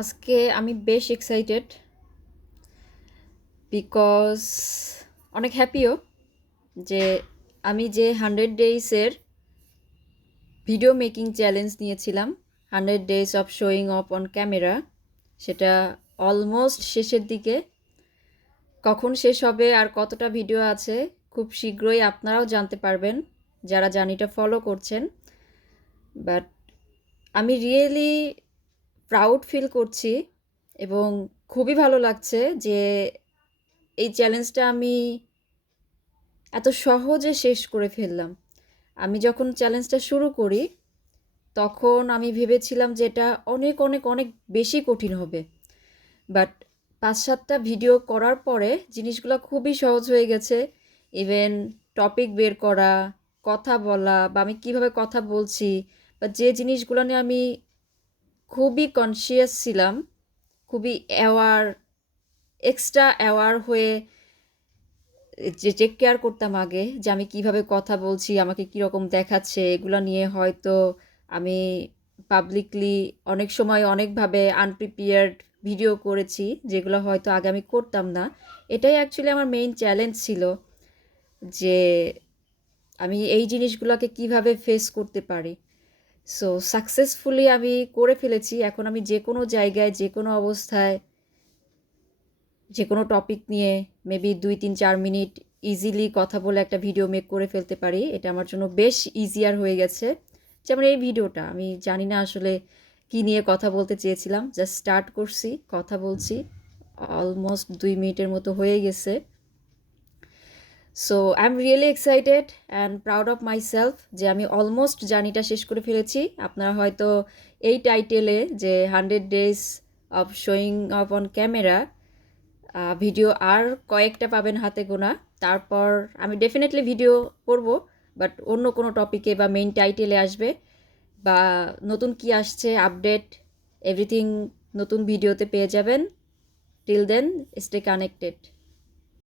আজকে আমি বেশ এক্সাইটেড বিকজ অনেক হ্যাপিও যে আমি যে 100 ডেজের ভিডিও মেকিং চ্যালেঞ্জ নিয়েছিলাম 100 days of showing off on camera সেটা অলমোস্ট শেষের দিকে। কখন শেষ হবে আর কতটা ভিডিও আছে খুব শীঘ্রই আপনারাও জানতে পারবেন যারা জার্নিটা ফলো করছেন। বাট আমি রিয়েলি প্রাউড ফিল করছি এবং খুবই ভালো লাগছে যে এই চ্যালেঞ্জটা আমি এত সহজে শেষ করে ফেললাম। আমি যখন চ্যালেঞ্জটা শুরু করি তখন আমি ভেবেছিলাম যে এটা অনেক অনেক অনেক বেশি কঠিন হবে, বাট 5-7টা ভিডিও করার পরে জিনিসগুলো খুবই সহজ হয়ে গেছে। ইভেন টপিক বের করা, কথা বলা বা আমি কিভাবে কথা বলছি বা যে জিনিসগুলো নিয়ে আমি খুবই কনসিয়াস ছিলাম, খুবই অ্যাওয়ার, এক্সট্রা অ্যাওয়ার হয়ে যে টেক কেয়ার করতাম আগে যে আমি কিভাবে কথা বলছি, আমাকে কীরকম দেখাচ্ছে, এগুলো নিয়ে হয়তো আমি পাবলিকলি অনেক সময় অনেকভাবে আনপ্রিপেয়ার্ড ভিডিও করেছি যেগুলো হয়তো আগে আমি করতাম না। এটাই অ্যাকচুয়ালি আমার মেইন চ্যালেঞ্জ ছিল যে আমি এই জিনিসগুলোকে কিভাবে ফেস করতে পারি। সো সাকসেসফুলি আমি করে ফেলেছি। এখন আমি যে কোনো জায়গায় যে কোনো অবস্থায় যে কোনো টপিক নিয়ে মেবি 2-3-4 মিনিট ইজিলি কথা বলে একটা ভিডিও মেক করে ফেলতে পারি। এটা আমার জন্য বেশ ইজিয়ার হয়ে গেছে। যেমন এই ভিডিওটা আমি জানি না আসলে কী নিয়ে কথা বলতে চেয়েছিলাম, জাস্ট স্টার্ট করছি, কথা বলছি, অলমোস্ট 2 মিনিটের মতো হয়ে গেছে। So I am really excited and proud of my self যে আমি অলমোস্ট জার্নিটা শেষ করে ফেলেছি। আপনারা হয়তো এই টাইটেলে যে 100 days of showing off on camera video আর কয়েকটা পাবেন হাতে গোনা। তারপর আমি ডেফিনেটলি ভিডিও করব, বাট অন্য কোনো টপিকে বা মেইন টাইটেলে আসবে, বা নতুন কি আসছে আপডেট এভরিথিং নতুন ভিডিওতে পেয়ে যাবেন। Till then stay connected.